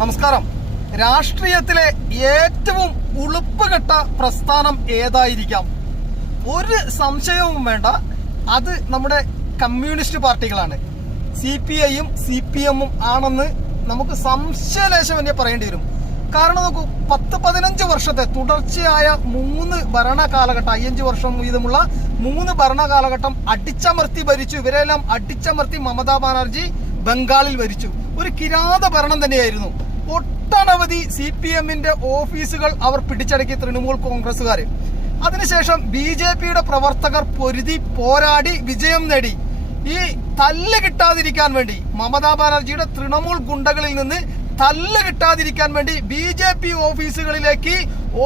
നമസ്കാരം. രാഷ്ട്രീയത്തിലെ ഏറ്റവും ഉളുപ്പുകെട്ട പ്രസ്ഥാനം ഏതായിരിക്കാം? ഒരു സംശയവും വേണ്ട, അത് നമ്മുടെ കമ്മ്യൂണിസ്റ്റ് പാർട്ടികളാണ്. CPI-യും CPM-ഉം ആണെന്ന് നമുക്ക് സംശയലേശം തന്നെ പറയേണ്ടി വരും. കാരണം നോക്കൂ, 10-15 വർഷത്തെ തുടർച്ചയായ 3 ഭരണകാലഘട്ടം, 5 വർഷം വീതമുള്ള 3 ഭരണകാലഘട്ടം അടിച്ചമർത്തി ഭരിച്ചു. ഇവരെല്ലാം അടിച്ചമർത്തി മമതാ ബാനർജി ബംഗാളിൽ ഭരിച്ചു. ഒരു കിരാത ഭരണം തന്നെയായിരുന്നു. ഒട്ടനവധി CPM-ന്റെ ഓഫീസുകൾ അവർ പിടിച്ചടക്കി തൃണമൂൽ കോൺഗ്രസുകാർ. അതിനുശേഷം BJP-യുടെ പ്രവർത്തകർ പൊരുതി പോരാടി വിജയം നേടി. ഈ തല്ല് കിട്ടാതിരിക്കാൻ വേണ്ടി, മമതാ ബാനർജിയുടെ തൃണമൂൽ ഗുണ്ടകളിൽ നിന്ന് തല്ല് കിട്ടാതിരിക്കാൻ വേണ്ടി BJP ഓഫീസുകളിലേക്ക്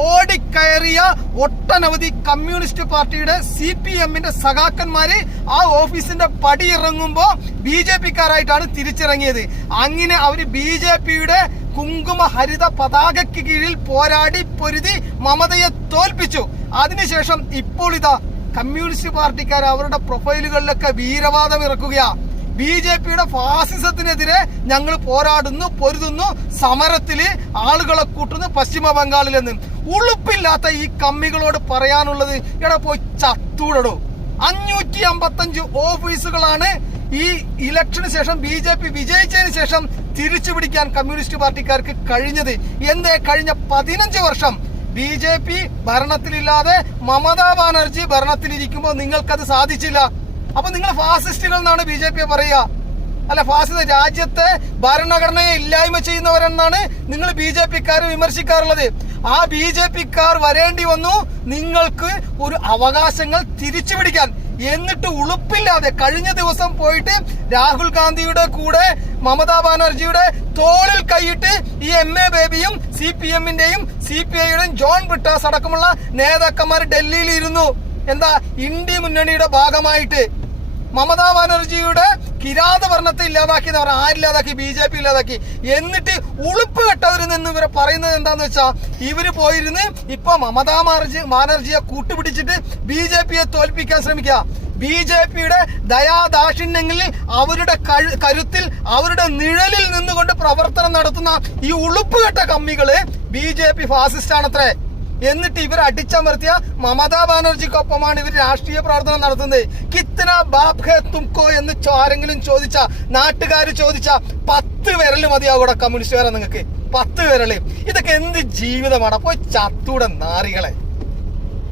ഓടിക്കയറിയ ഒട്ടനവധി കമ്മ്യൂണിസ്റ്റ് പാർട്ടിയുടെ CPM-ന്റെ സഖാക്കന്മാര് ആ ഓഫീസിന്റെ പടി ഇറങ്ങുമ്പോ BJP-ക്കാരായിട്ടാണ് തിരിച്ചിറങ്ങിയത്. അങ്ങനെ അവര് BJP-യുടെ കുങ്കുമ ഹരിത പതാകയ്ക്ക് കീഴിൽ പോരാടി പൊരുതി മമതയെ തോൽപ്പിച്ചു. അതിനുശേഷം ഇപ്പോൾ ഇതാ കമ്മ്യൂണിസ്റ്റ് പാർട്ടിക്കാർ അവരുടെ പ്രൊഫൈലുകളിലൊക്കെ വീരവാദം ഇറക്കുകയാ. BJP-യുടെ ഫാസിസത്തിനെതിരെ ഞങ്ങൾ പോരാടുന്നു, പൊരുതുന്നു, സമരത്തില് ആളുകളെ കൂട്ടുന്നു പശ്ചിമ ബംഗാളിൽ നിന്ന്. ഉളുപ്പില്ലാത്ത ഈ കമ്മികളോട് പറയാനുള്ളത്, എടാ പോയി ചത്തൂടോ. 555 ഓഫീസുകളാണ് ഈ ഇലക്ഷന് ശേഷം BJP വിജയിച്ചതിന് ശേഷം തിരിച്ചു പിടിക്കാൻ കമ്മ്യൂണിസ്റ്റ് പാർട്ടിക്കാർക്ക് കഴിഞ്ഞത്. എന്തേ കഴിഞ്ഞ 15 വർഷം BJP ഭരണത്തിലില്ലാതെ മമതാ ബാനർജി ഭരണത്തിലിരിക്കുമ്പോൾ നിങ്ങൾക്കത് സാധിച്ചില്ല? അപ്പൊ നിങ്ങൾ ഫാസിസ്റ്റുകൾ എന്നാണ് BJP പറയുക? അല്ല, ഫാസിസ്റ്റ് രാജ്യത്തെ ഭരണഘടനയെ ഇല്ലായ്മ ചെയ്യുന്നവരെന്നാണ് നിങ്ങൾ BJP-ക്കാർ വിമർശിക്കാറുള്ളത്. ആ BJP-ക്കാർ വരേണ്ടി വന്നു നിങ്ങൾക്ക് ഒരു അവകാശങ്ങൾ തിരിച്ചു പിടിക്കാൻ. എന്നിട്ട് ഉളുപ്പില്ലാതെ കഴിഞ്ഞ ദിവസം പോയിട്ട് രാഹുൽ ഗാന്ധിയുടെ കൂടെ മമതാ ബാനർജിയുടെ തോളിൽ കൈയിട്ട് ഈ MA ബേബിയും CPM-ന്റെയും CPI-യുടെയും ജോൺ ബ്രിട്ടാസ് അടക്കമുള്ള നേതാക്കന്മാർ ഡൽഹിയിൽ ഇരുന്നു. എന്താ? ഇന്ത്യ മുന്നണിയുടെ ഭാഗമായിട്ട് മമതാ ബാനർജിയുടെ കിരാത ഭരണത്തെ ഇല്ലാതാക്കിയെന്ന് പറഞ്ഞാൽ ആരില്ലാതാക്കി? BJP ഇല്ലാതാക്കി. എന്നിട്ട് ഉളുപ്പ് കെട്ടവരിൽ നിന്ന് ഇവരെ പറയുന്നത് എന്താന്ന് വെച്ചാ, ഇവര് പോയിരുന്ന് ഇപ്പൊ മമതാ ബാനർജിയെ കൂട്ടുപിടിച്ചിട്ട് BJP-യെ തോൽപ്പിക്കാൻ ശ്രമിക്കുക. BJP-യുടെ ദയാദാക്ഷിണ്യങ്ങളിൽ, അവരുടെ കരുത്തിൽ, അവരുടെ നിഴലിൽ നിന്നുകൊണ്ട് പ്രവർത്തനം നടത്തുന്ന ഈ ഉളുപ്പുകെട്ട കമ്മികള് BJP ഫാസിസ്റ്റ് ആണത്രേ. എന്നിട്ട് ഇവർ അടിച്ചമർത്തിയ മമതാ ബാനർജിക്കൊപ്പമാണ് ഇവർ രാഷ്ട്രീയ പ്രവർത്തനം നടത്തുന്നത്. കിത്തന ബാപ് ഹേ തുംകോ എന്ന് ആരെങ്കിലും ചോദിച്ച, നാട്ടുകാർ ചോദിച്ച 10 വിരല് മതിയാകൂടെ കമ്മ്യൂണിസ്റ്റുകാരെ നിങ്ങൾക്ക്? 10 വിരല്. ഇതൊക്കെ എന്ത് ജീവിതമാണ്? പോയി ചത്തൂടെ നാറികളെ.